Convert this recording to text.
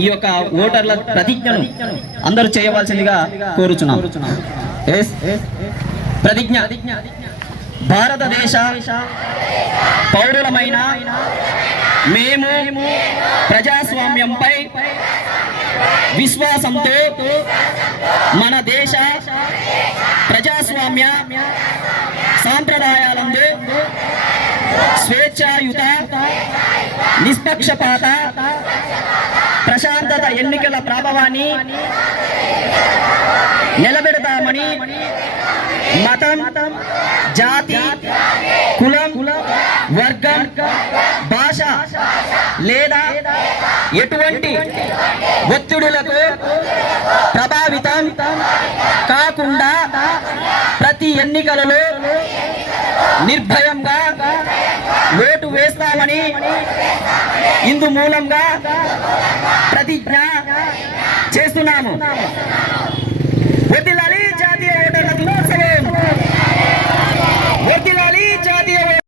ఈ యొక్క ఓటర్ల ప్రతిజ్ఞను అందరూ చేయవలసిందిగా కోరుచున్నాం. ప్రతిజ్ఞ. భారతదేశ పౌరులమైన మేము ప్రజాస్వామ్యంపై విశ్వాసంతో మన దేశ ప్రజాస్వామ్య సాంప్రదాయాలందు స్వేచ్ఛాయుత, నిష్పక్షపాత, ప్రశాంతత ఎన్నికల ప్రభావాన్ని నిలబెడతామని మతం, జాతి, కులం, వర్గం, భాష లేదా ఎటువంటి ఒత్తిడులకు ప్రభావితం కాకుండా ప్రతి ఎన్నికలలో నిర్భయంగా ఓటు వేస్తామని ఇందు మూలంగా ప్రతిజ్ఞ చేస్తున్నాము.